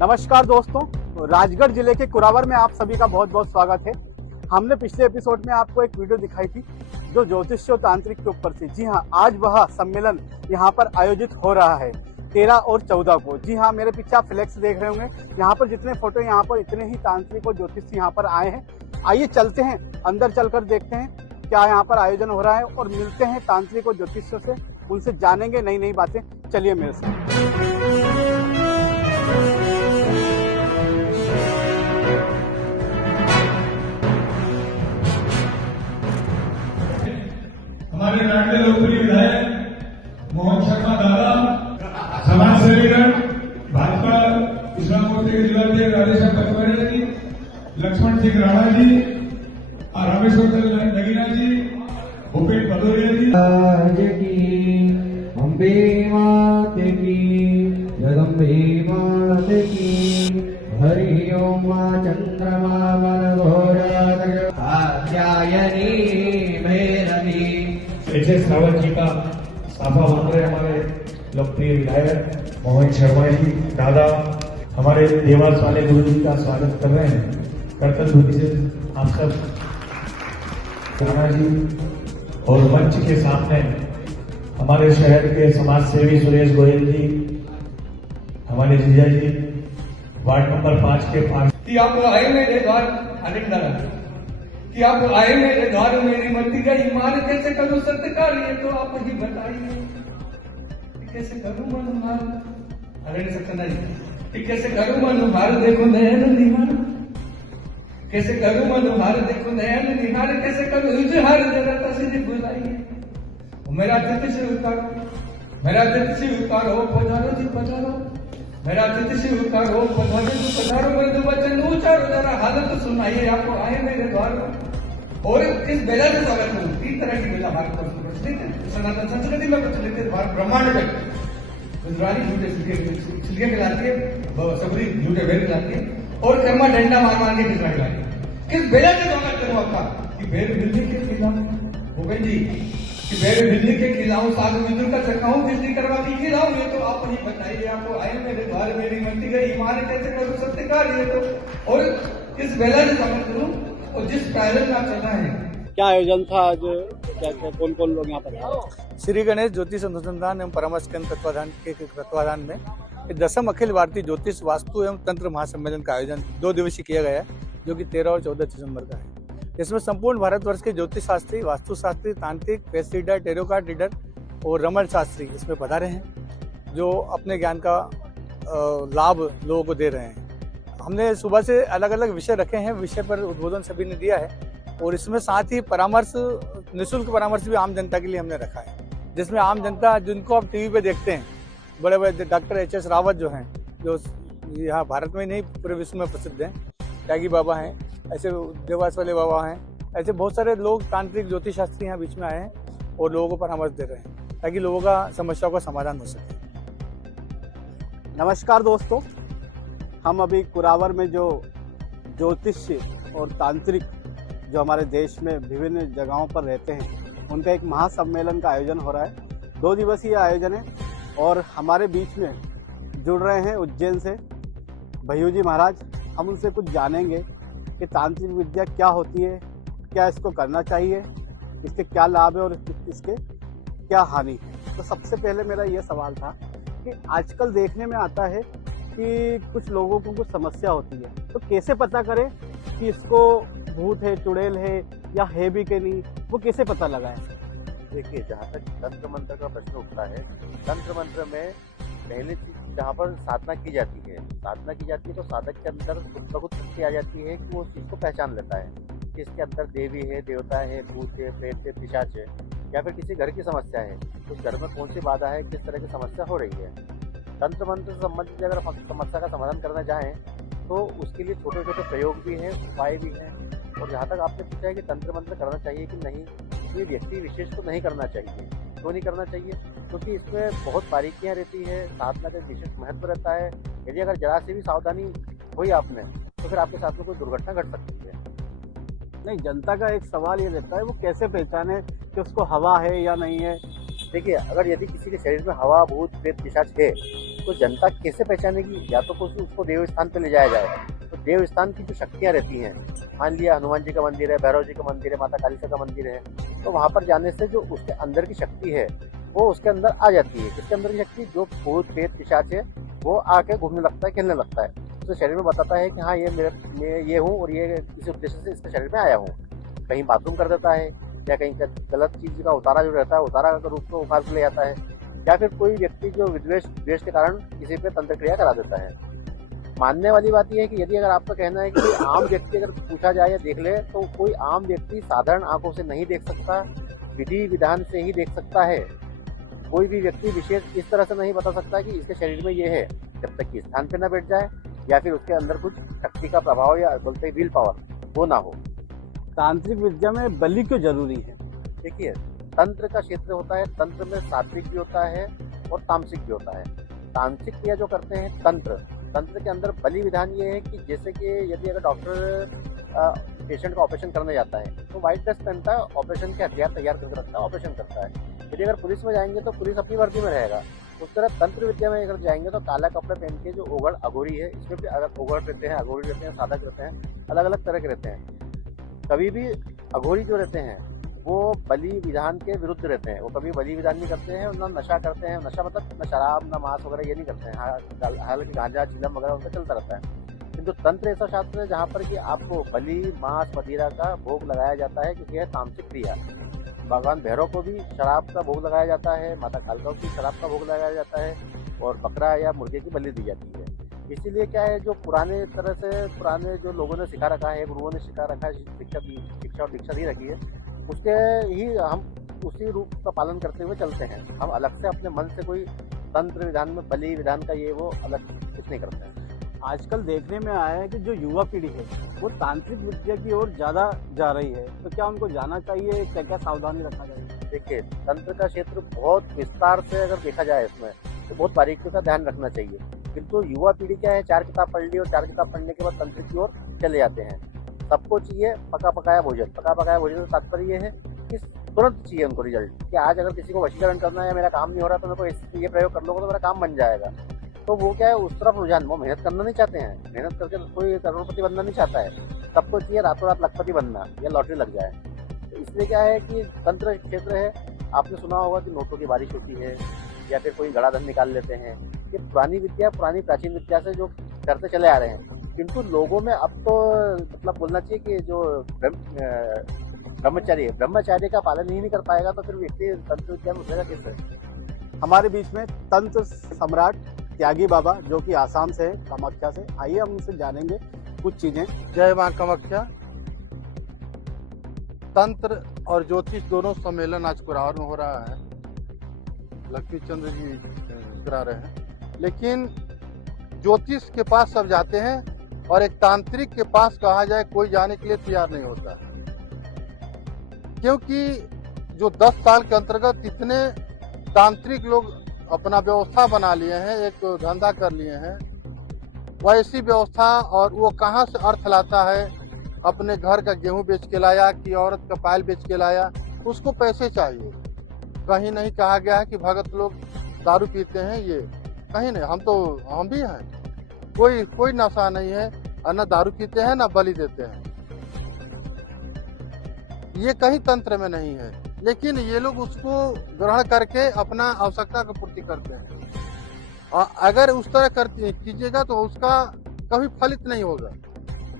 नमस्कार दोस्तों, राजगढ़ जिले के कुरावर में आप सभी का बहुत बहुत स्वागत है। हमने पिछले एपिसोड में आपको एक वीडियो दिखाई थी जो ज्योतिष और तांत्रिक के ऊपर थी। जी हाँ, आज वह सम्मेलन यहाँ पर आयोजित हो रहा है 13 और 14 को। जी हाँ, मेरे पीछे आप फ्लेक्स देख रहे होंगे। यहाँ पर जितने फोटो यहाँ पर इतने ही तांत्रिक और ज्योतिष यहाँ पर आए हैं। आइए चलते हैं, अंदर चलकर देखते हैं क्या यहाँ पर आयोजन हो रहा है और मिलते हैं तांत्रिक और ज्योतिषों से, उनसे जानेंगे नई नई बातें। चलिए मेरे साथ। हमारे नाट्य लोकप्रिय विधायक मोहन शर्मा दादा, समाज सेवीगण भाजपा इस्लामपुर के जिलाध्यक्ष राधेश्याम पचमढ़िया जी, लक्ष्मण सिंह राणा जी, रामेश्वर नगीना जी, भूपेश भदौरिया जी। आज की अम्बे मात की, जगम्बे मात की, हरि ओम चंद्रमा वरघोषादय कात्यायनी भैरवी। एच.एस. रावत जी का साफा मांग रहे हमारे लोकप्रिय विधायक मोहन शर्मा जी दादा, हमारे देवास वाले गुरु जी का स्वागत कर रहे हैं। कर्तव्य बुद्धि से आप सब राणा जी और मंच के सामने हमारे शहर के समाज सेवी सुरेश गोयल जी, हमारे जीजा जी वार्ड नंबर 5 के पास। कि आप आए मेरे द्वार कि आप आए मेरे द्वार, मेरी मति का ईमान कैसे करूं सत्कार, ये तो आप ही बताइए। कैसे करूं मनोहार, अरे सत्य नहीं, कैसे करूं मनोहार, देखो नयन निहार, कैसे करूं मनोहार, देखो नयन निहार, कैसे करूं इजहार, जरा तस्वीर बुलाइए। मेरा दिल से उतारो, मेरा दिल से उतारो, पधारो जी पधारो, मेरा दिल से उतारो, पधारो जी पधारो, मृदु वचन उच्चारो, जरा हालत सुनाइए। आपको आए मेरे द्वार और इस बेला से स्वागत करूं। 3 तरह की बेला भारत वर्ष में प्रचलित है, सनातन संस्कृति में प्रचलित है, ब्रह्मांड में गुजराती झूठे छिलके खिलाती है, सबरी झूठे बेर खिलाती है और कर्मा डंडा मार मार के खिलवा खिलाती है। किस बेला से स्वागत करूं आपका कि बेर बिल्ली के खिलाऊं, भूपेन जी कि बेर बिल्ली के खिलाऊं, साग मिजुर का चखाऊं, बिजली करवा के खिलाऊं, ये तो आप ही बताइए। आपको आए मेरे द्वार, मेरी मति का ईमान कैसे करूं सत्कार, ये तो और किस बेला से स्वागत करूं और जिस पैदल में आप चल रहे हैं। क्या आयोजन था आज, क्या कौन कौन लोग यहाँ पर आए? श्री गणेश ज्योतिष अनुसंधान एवं परामर्श केंद्र तत्वाधान में 10वीं अखिल भारतीय ज्योतिष वास्तु एवं तंत्र महासम्मेलन का आयोजन 2 दिवसीय किया गया है, जो कि 13 और 14 दिसंबर का है। इसमें संपूर्ण भारतवर्ष के ज्योतिष शास्त्री, वास्तु शास्त्री, तांत्रिक, face reader, tarot card reader और रमण शास्त्री इसमें पधारे हैं, जो अपने ज्ञान का लाभ लोगों को दे रहे हैं। हमने सुबह से अलग अलग विषय रखे हैं, विषय पर उद्बोधन सभी ने दिया है और इसमें साथ ही परामर्श, निःशुल्क परामर्श भी आम जनता के लिए हमने रखा है, जिसमें आम जनता जिनको आप टीवी पे देखते हैं, बड़े बड़े डॉक्टर एच.एस. रावत जो हैं, जो यहाँ भारत में नहीं पूरे विश्व में प्रसिद्ध हैं, त्यागी बाबा हैं, ऐसे देवास वाले बाबा हैं, ऐसे बहुत सारे लोग तांत्रिक ज्योतिष शास्त्री यहाँ बीच में आए हैं और लोगों को परामर्श दे रहे हैं ताकि लोगों का समस्याओं का समाधान हो सके। नमस्कार दोस्तों, हम अभी कुरावर में जो ज्योतिष और तांत्रिक जो हमारे देश में विभिन्न जगहों पर रहते हैं, उनका एक महासम्मेलन का आयोजन हो रहा है। 2 दिवसीय आयोजन है और हमारे बीच में जुड़ रहे हैं उज्जैन से भैयू जी महाराज। हम उनसे कुछ जानेंगे कि तांत्रिक विद्या क्या होती है, क्या इसको करना चाहिए, इसके क्या लाभ है और इसके क्या हानि है। तो सबसे पहले मेरा ये सवाल था कि आजकल देखने में आता है कि कुछ लोगों को कुछ समस्या होती है, तो कैसे पता करें कि इसको भूत है, चुड़ैल है या है भी कि नहीं, वो कैसे पता लगाएं? देखिए, जहाँ तक तंत्र मंत्र का प्रश्न उठता है, तंत्र मंत्र में पहले चीज जहाँ पर साधना की जाती है तो साधक के अंदर खुद ब खुद शक्ति आ जाती है कि वो उस चीज़ को पहचान लेता है कि इसके अंदर देवी है, देवता है, भूत है, प्रेत है, पिशाच है, या फिर किसी घर की समस्या है, उस घर में कौन सी बाधा है, किस तरह की समस्या हो रही है। तंत्र मंत्र से संबंधित अगर समस्या का समाधान करना चाहें तो उसके लिए छोटे छोटे प्रयोग भी हैं, उपाय भी हैं। और जहाँ तक आपने पूछा है कि तंत्र मंत्र करना चाहिए कि नहीं, ये व्यक्ति विशेष को नहीं करना चाहिए। क्यों नहीं करना चाहिए? क्योंकि इसमें बहुत बारीकियाँ रहती है, साधना का विशेष महत्व रहता है। यदि अगर जरा से भी सावधानी हुई आपने तो फिर आपके साथ में कोई दुर्घटना घट सकती है। नहीं, जनता का एक सवाल ये रहता है वो कैसे पहचाने कि उसको हवा है या नहीं है। देखिए, अगर यदि किसी के शरीर में हवा, भूत, प्रेत, पिशाच है तो जनता कैसे पहचानेगी? या तो कुछ उसको देव स्थान पे ले जाया जाए, तो देव स्थान की जो शक्तियाँ रहती हैं, मान लिया हनुमान जी का मंदिर है, भैरव जी का मंदिर है, माता कालिका का मंदिर है, तो वहाँ पर जाने से जो उसके अंदर की शक्ति है वो उसके अंदर आ जाती है। किसके अंदर की शक्ति? जो भूत प्रेत पिशाच है वो आके घूमने लगता है, खेलने लगता है, उसके शरीर में बताता है कि हाँ ये मैं ये हूँ और ये इसी उद्देश्य से इसके शरीर में आया हूँ। कहीं बाथरूम कर देता है, या कहीं गलत चीज का उतारा जो रहता है उतारा का रूप को उखाड़ के ले जाता है, या फिर कोई व्यक्ति जो द्वेष के कारण किसी पे तंत्र क्रिया करा देता है। मानने वाली बात यह है कि यदि अगर आपका कहना है कि आम व्यक्ति अगर पूछा जाए या देख ले, तो कोई आम व्यक्ति साधारण आंखों से नहीं देख सकता, विधि विधान से ही देख सकता है। कोई भी व्यक्ति विशेष इस तरह से नहीं बता सकता कि इसके शरीर में ये है, जब तक कि स्थान पे न बैठ जाए या फिर उसके अंदर कुछ शक्ति का प्रभाव या बोलते विल पावर वो ना हो। तांत्रिक विद्या में बलि क्यों जरूरी है? देखिए, तंत्र का क्षेत्र होता है, तंत्र में सात्विक भी होता है और तामसिक भी होता है। तांत्रिक क्रिया जो करते हैं तंत्र के अंदर बलि विधान ये है कि जैसे कि यदि अगर डॉक्टर पेशेंट का ऑपरेशन करने जाता है तो व्हाइट ड्रेस पहनता है, ऑपरेशन के हथियार तैयार करके रखता है, ऑपरेशन करता है। यदि अगर पुलिस में जाएंगे तो पुलिस अपनी वर्दी में रहेगा। उस तरह तंत्र विद्या में अगर जाएंगे तो काला कपड़ा पहन के जो ओगड़ अघोरी है, इसमें भी अगर ओगड़ रहते हैं, अघोरी रहते हैं, साधक रहते हैं, अलग अलग तरह के रहते हैं। कभी भी अघोरी जो रहते हैं वो बलि विधान के विरुद्ध रहते हैं, वो कभी बलि विधान नहीं करते हैं, ना नशा करते हैं। नशा मतलब न शराब न मांस वगैरह ये नहीं करते हैं, हालांकि गांजा चिलम वगैरह उनका चलता रहता है। किंतु तंत्र ऐसा शास्त्र है जहाँ पर कि आपको बलि मांस मदिरा का भोग लगाया जाता है, क्योंकि यह तामसिक क्रिया। भगवान भैरव को भी शराब का भोग लगाया जाता है, माता कालिका को भी शराब का भोग लगाया जाता है, और बकरा या मुर्गे की बलि दी जाती है। इसीलिए क्या है, जो पुराने जो लोगों ने सिखा रखा है, गुरुओं ने सिखा रखा है, शिक्षा और दीक्षा दी रखी है, उसके ही हम उसी रूप का पालन करते हुए चलते हैं। हम अलग से अपने मन से कोई तंत्र विधान में बलि विधान का ये वो अलग कुछ नहीं करते हैं। आजकल देखने में आया है कि जो युवा पीढ़ी है वो तांत्रिक विद्या की ओर ज़्यादा जा रही है, तो क्या उनको जाना चाहिए? क्या क्या सावधानी रखना चाहिए? देखिए, तंत्र का क्षेत्र बहुत विस्तार से अगर देखा जाए इसमें तो बहुत बारीकियों का ध्यान रखना चाहिए। किंतु युवा पीढ़ी क्या है, 4 किताब पढ़ ली और 4 किताब पढ़ने के बाद तंत्र की ओर चले जाते हैं। सबको चाहिए पका पकाया भोजन। पका पकाया भोजन का तात्पर्य ये है कि तुरंत चाहिए उनको रिजल्ट, कि आज अगर किसी को वशीकरण करना है या मेरा काम नहीं हो रहा तो मेरे को ये प्रयोग कर लूँगा तो मेरा काम बन जाएगा। तो वो क्या है, उस तरफ रुझान, वो मेहनत करना नहीं चाहते हैं। मेहनत करके कोई करोड़पति बनना नहीं चाहता है, सबको चाहिए रातों रात लखपति बनना या लॉटरी लग जाए। तो इसलिए क्या है कि तंत्र क्षेत्र है, आपने सुना होगा कि नोटों की बारिश होती है या फिर कोई गड़ा धन निकाल लेते हैं। ये पुरानी विद्या, पुरानी प्राचीन विद्या से जो करते चले आ रहे हैं, किंतु लोगों में अब तो मतलब बोलना चाहिए कि जो ब्रह्मचार्य का पालन ही नहीं कर पाएगा तो फिर व्यक्ति तंत्र विद्या में उतरेगा किससे? हमारे बीच में तंत्र सम्राट त्यागी बाबा, जो कि आसाम से है, कामाख्या से। आइए हम उनसे जानेंगे कुछ चीजें। जय मां कामाख्या। तंत्र और ज्योतिष दोनों सम्मेलन आज कुरावर में हो रहा है, लक्ष्मी चंद्र जी करा रहे हैं। लेकिन ज्योतिष के पास सब जाते हैं और एक तांत्रिक के पास कहा जाए कोई जाने के लिए तैयार नहीं होता है, क्योंकि जो 10 साल के अंतर्गत इतने तांत्रिक लोग अपना व्यवस्था बना लिए हैं, एक धंधा कर लिए हैं, वैसी व्यवस्था। और वो कहाँ से अर्थ लाता है, अपने घर का गेहूं बेच के लाया कि औरत का पायल बेच के लाया, उसको पैसे चाहिए। कहीं नहीं कहा गया है कि भगत लोग दारू पीते हैं, ये कहीं नहीं। हम भी हैं, कोई नशा नहीं है, और न दारू पीते हैं न बलि देते हैं, ये कहीं तंत्र में नहीं है। लेकिन ये लोग उसको ग्रहण करके अपना आवश्यकता की पूर्ति करते हैं, और अगर उस तरह कीजिएगा तो उसका कभी फलित नहीं होगा,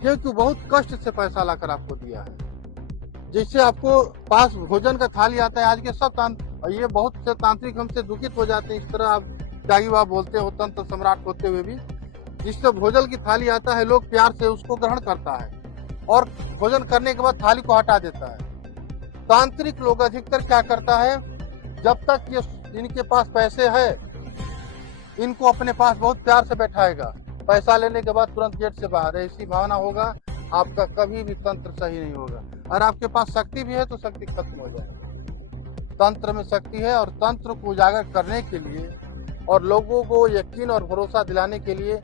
क्योंकि बहुत कष्ट से पैसा लाकर आपको दिया है। जैसे आपको पास भोजन का थाली आता है, आज के सब ये बहुत से तांत्रिक हमसे दुखित हो जाते हैं। इस तरह आप त्यागी बाबा बोलते हो, तंत्र सम्राट होते हुए भी, जिससे भोजन की थाली आता है, लोग प्यार से उसको ग्रहण करता है और भोजन करने के बाद थाली को हटा देता है। तांत्रिक लोग अधिकतर क्या करता है, जब तक ये इनके पास पैसे है, इनको अपने पास बहुत प्यार से बैठाएगा, पैसा लेने के बाद तुरंत गेट से बाहर। ऐसी भावना होगा, आपका कभी भी तंत्र सही नहीं होगा। और आपके पास शक्ति भी है तो शक्ति खत्म हो जाएगी। तंत्र में शक्ति है, और तंत्र को उजागर करने के लिए और लोगों को यकीन और भरोसा दिलाने के लिए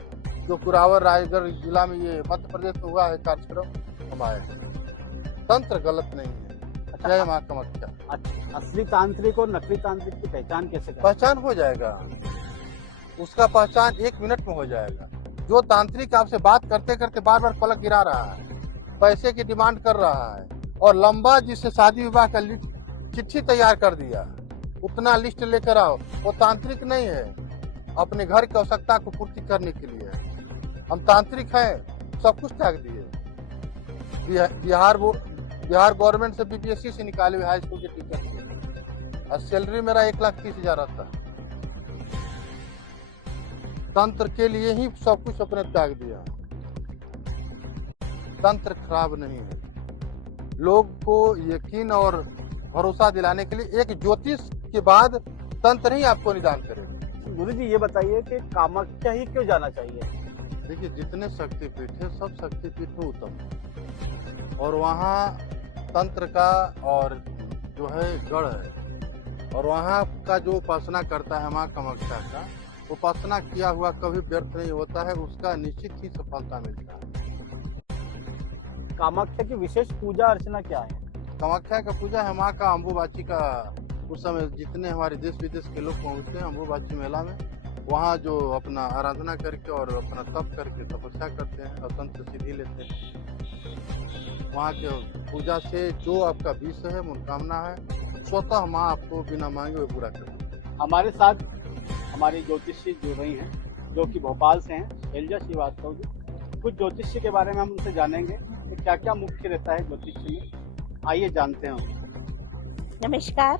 जो कुरावर रायगढ़ जिला में ये मध्य प्रदेश में हुआ है कार्यक्रम, हम आए हैं। तंत्र गलत नहीं है। जय मां कामाख्या। असली तांत्रिक और नकली तांत्रिक की पहचान कैसे करें? पहचान हो जाएगा। उसका पहचान 1 मिनट में हो जाएगा। जो तांत्रिक आपसे बात करते करते बार बार पलक गिरा रहा है, पैसे की डिमांड कर रहा है और लंबा जिससे शादी विवाह का चिट्ठी तैयार कर दिया, उतना लिस्ट लेकर आओ, वो तांत्रिक नहीं है, अपने घर की आवश्यकता को पूर्ति करने के लिए है। हम तांत्रिक हैं, सब कुछ त्याग दिए। बिहार गवर्नमेंट से बीपीएससी से निकाले हुए हाई स्कूल के टीचर थे और सैलरी मेरा 1,30,000 आता है। तंत्र के लिए ही सब कुछ अपने त्याग दिया। तंत्र खराब नहीं है। लोग को यकीन और भरोसा दिलाने के लिए एक ज्योतिष के बाद तंत्र ही आपको निदान करेगा। गुरु जी ये बताइए कि कामाख्या ही क्यों जाना चाहिए? देखिए, जितने शक्तिपीठ है सब शक्तिपीठ में उत्तम है और वहाँ तंत्र का और जो है गढ़ है और वहाँ का जो उपासना करता है माँ कामाख्या का, उपासना किया हुआ कभी व्यर्थ नहीं होता है, उसका निश्चित ही सफलता मिलता है। कामाख्या की विशेष पूजा अर्चना क्या है? कामाख्या का पूजा है माँ का अम्बुबाची का। उस समय जितने हमारे देश विदेश के लोग पहुँचते हैं अम्बुबाची मेला में, वहाँ जो अपना आराधना करके और अपना तप करके तपस्या करते हैं और तंत्र सिद्धि लेते हैं। वहाँ के पूजा से जो आपका विष है, मनोकामना है, स्वतः माँ आपको बिना मांगे हुए पूरा करती है। हमारे साथ हमारी ज्योतिषी जुड़ रही हैं जो कि भोपाल से हैं, शैलजा श्रीवास्तव जी। कुछ ज्योतिषी के बारे में हम उनसे जानेंगे कि क्या क्या मुख्य रहता है ज्योतिषी में। आइए जानते हैं उनसे। नमस्कार,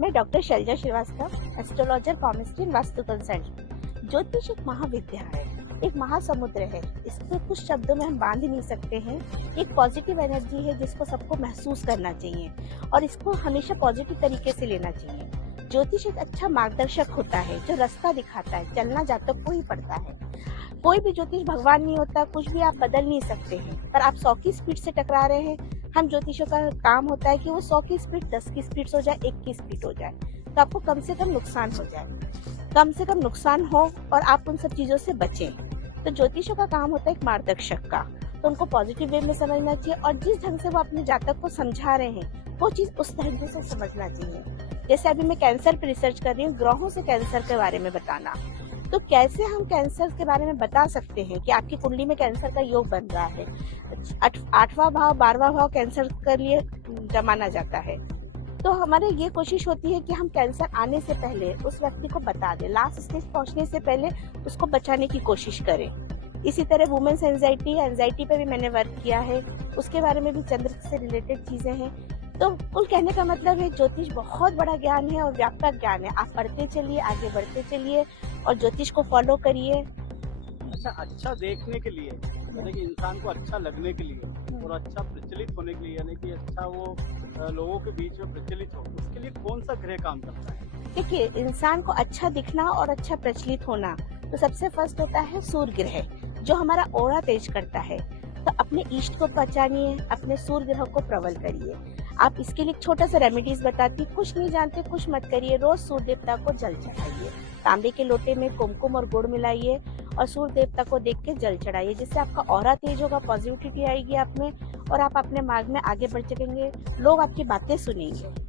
मैं डॉक्टर शैलजा श्रीवास्तव, एस्ट्रोलॉजर, कॉमिस्ट्री, वास्तु कंसल्टेंट। ज्योतिष एक महाविद्या है, एक महासमुद्र है। इसको कुछ शब्दों में हम बांध नहीं सकते हैं। एक पॉजिटिव एनर्जी है जिसको सबको महसूस करना चाहिए और इसको हमेशा पॉजिटिव तरीके से लेना चाहिए। ज्योतिष एक अच्छा मार्गदर्शक होता है जो रास्ता दिखाता है। चलना जातक को ही पड़ता है। कोई भी ज्योतिष भगवान नहीं होता, कुछ भी आप बदल नहीं सकते हैं। पर आप 100 की स्पीड से टकरा रहे हैं, हम ज्योतिषों का काम होता है कि वो 100 की स्पीड 10 की स्पीड हो जाए, 1 की स्पीड हो जाए, तो आपको कम से कम नुकसान हो जाए, कम से कम नुकसान हो और आप उन सब चीजों से बचें। तो ज्योतिषों का काम होता है एक मार्गदर्शक का, तो उनको पॉजिटिव वे में समझना चाहिए और जिस ढंग से वो अपने जातक को समझा रहे हैं वो चीज उस तरीके से समझना चाहिए। जैसे अभी मैं कैंसर पे रिसर्च कर रही हूँ, ग्रहों से कैंसर के बारे में बताना, तो कैसे हम कैंसर के बारे में बता सकते हैं कि आपकी कुंडली में कैंसर का योग बन रहा है। 8वां भाव 12वां भाव कैंसर के लिए माना जाता है। तो हमारे ये कोशिश होती है कि हम कैंसर आने से पहले उस व्यक्ति को बता दें, लास्ट स्टेज पहुंचने से पहले उसको बचाने की कोशिश करें। इसी तरह वुमेन्स एंजाइटी पे भी मैंने वर्क किया है, उसके बारे में भी चंद्र से रिलेटेड चीजें हैं। तो कुल कहने का मतलब है ज्योतिष बहुत बड़ा ज्ञान है और व्यापक ज्ञान है। आप पढ़ते चलिए, आगे बढ़ते चलिए और ज्योतिष को फॉलो करिए। अच्छा देखने के लिए, यानी कि इंसान को अच्छा लगने के लिए और अच्छा प्रचलित होने के लिए, यानी कि अच्छा वो लोगों के बीच में प्रचलित हो, उसके लिए कौन सा ग्रह काम करता है? देखिए, इंसान को अच्छा दिखना और अच्छा प्रचलित होना, तो सबसे फर्स्ट होता है सूर्य ग्रह जो हमारा ऑरा तेज करता है। तो अपने इष्ट को पहचानिए, अपने सूर्य ग्रह को प्रबल करिए। आप इसके लिए छोटा सा रेमेडीज बताती, कुछ नहीं जानते कुछ मत करिए। रोज सूर्य देवता को जल चढ़ाइए, तांबे के लोटे में कुमकुम और गुड़ मिलाइए और सूर्य देवता को देख के जल चढ़ाइए, जिससे आपका ऑरा तेज होगा, पॉजिटिविटी आएगी आप में और आप अपने मार्ग में आगे बढ़ सकेंगे। लोग आपकी बातें सुनेंगे।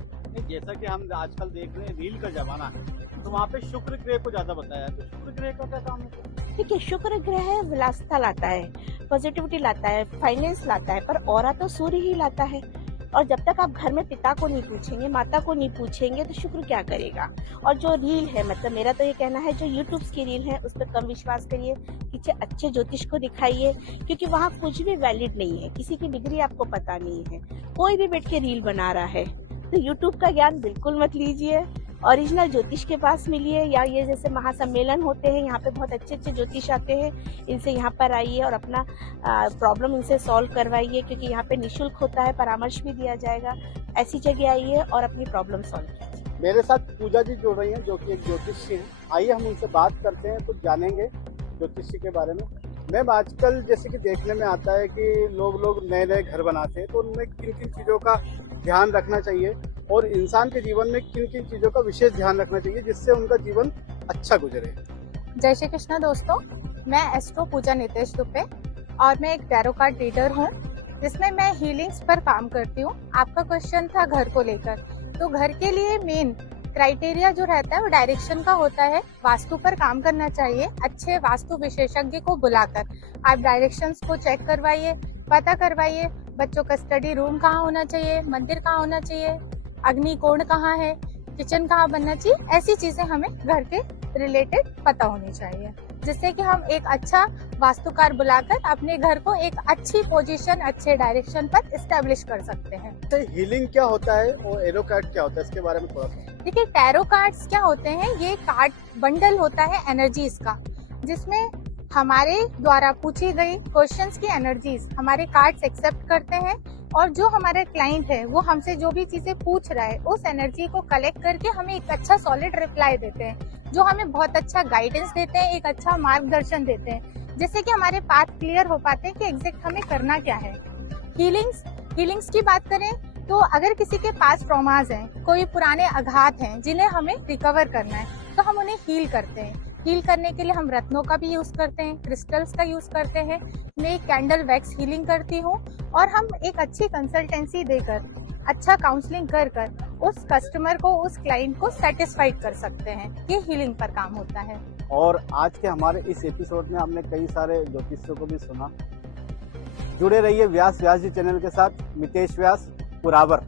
जैसा कि हम आजकल देख रहे हैं, रील का जमाना है, तो वहाँ पे शुक्र ग्रह को ज्यादा बताया, तो शुक्र ग्रह का क्या काम है? ठीक है, शुक्र ग्रह विलासिता लाता है, पॉजिटिविटी लाता है, फाइनेंस लाता है, पर ऑरा तो सूर्य ही लाता है। और जब तक आप घर में पिता को नहीं पूछेंगे, माता को नहीं पूछेंगे, तो शुक्र क्या करेगा। और जो रील है, मतलब मेरा तो ये कहना है, जो यूट्यूब की रील है उस पर कम विश्वास करिए, पीछे अच्छे ज्योतिष को दिखाइए, क्योंकि वहाँ कुछ भी वैलिड नहीं है, किसी की डिग्री आपको पता नहीं है, कोई भी बैठ के रील बना रहा है। तो यूट्यूब का ज्ञान बिल्कुल मत लीजिए, ओरिजिनल ज्योतिष के पास मिलिए, या ये जैसे महासम्मेलन होते हैं, यहाँ पे बहुत अच्छे अच्छे ज्योतिष आते हैं, इनसे यहाँ पर आइए और अपना प्रॉब्लम इनसे सॉल्व करवाइए, क्योंकि यहाँ पे निःशुल्क होता है, परामर्श भी दिया जाएगा। ऐसी जगह आइए और अपनी प्रॉब्लम सॉल्व कीजिए। मेरे साथ पूजा जी जुड़ रही हैं जो कि एक ज्योतिषी हैं। आइए हम उनसे बात करते हैं, तो जानेंगे ज्योतिषी के बारे में। मैम, आजकल जैसे कि देखने में आता है कि लोग नए नए घर बनाते हैं, तो उनमें किन किन चीज़ों का ध्यान रखना चाहिए और इंसान के जीवन में किन किन चीज़ों का विशेष ध्यान रखना चाहिए जिससे उनका जीवन अच्छा गुजरे? जय श्री कृष्ण दोस्तों, मैं एस्ट्रो पूजा नितेश दुबे और मैं एक टैरो कार्ड रीडर हूँ, जिसमें मैं हीलिंग्स पर काम करती हूँ। आपका क्वेश्चन था घर को लेकर, तो घर के लिए मेन क्राइटेरिया जो रहता है वो डायरेक्शन का होता है। वास्तु पर काम करना चाहिए अच्छे वास्तु विशेषज्ञ को बुलाकर। आप डायरेक्शंस को चेक करवाइए, पता करवाइए बच्चों का स्टडी रूम कहाँ होना चाहिए, मंदिर कहाँ होना चाहिए, अग्नि कोण कहाँ है, किचन कहाँ बनना चाहिए। ऐसी चीजें हमें घर के रिलेटेड पता होनी चाहिए, जिससे कि हम एक अच्छा वास्तुकार बुलाकर अपने घर को एक अच्छी पोजीशन, अच्छे डायरेक्शन पर इस्टेब्लिश कर सकते हैं। हीलिंग क्या होता है और एरो कार्ड क्या होता है, इसके बारे में थोड़ा सा। देखिए, टैरो कार्ड्स क्या होते हैं, ये कार्ड बंडल होता है एनर्जीज का, जिसमें हमारे द्वारा पूछी गई क्वेश्चंस की एनर्जीज हमारे कार्ड्स एक्सेप्ट करते हैं, और जो हमारा क्लाइंट है वो हमसे जो भी चीजें पूछ रहा है उस एनर्जी को कलेक्ट करके हमें एक अच्छा सॉलिड रिप्लाई देते हैं, जो हमें बहुत अच्छा गाइडेंस देते हैं, एक अच्छा मार्गदर्शन देते हैं, जिससे कि हमारे पाथ क्लियर हो पाते हैं कि एग्जैक्ट हमें करना क्या है। हीलिंग्स की बात करें तो अगर किसी के पास ट्रॉमाज हैं, कोई पुराने आघात हैं जिन्हें हमें रिकवर करना है, तो हम उन्हें हील करते हैं। हील करने के लिए हम रत्नों का भी यूज करते हैं, क्रिस्टल्स का यूज करते हैं। मैं एक कैंडल वैक्स हीलिंग करती हूँ, और हम एक अच्छी कंसल्टेंसी देकर, अच्छा काउंसलिंग कर उस कस्टमर को, उस क्लाइंट को सेटिस्फाइड कर सकते हैं। ये हीलिंग पर काम होता है। और आज के हमारे इस एपिसोड में हमने कई सारे ज्योतिषियों को भी सुना। जुड़े रहिए व्यास जी चैनल के साथ। मितेश व्यास, कुरावर।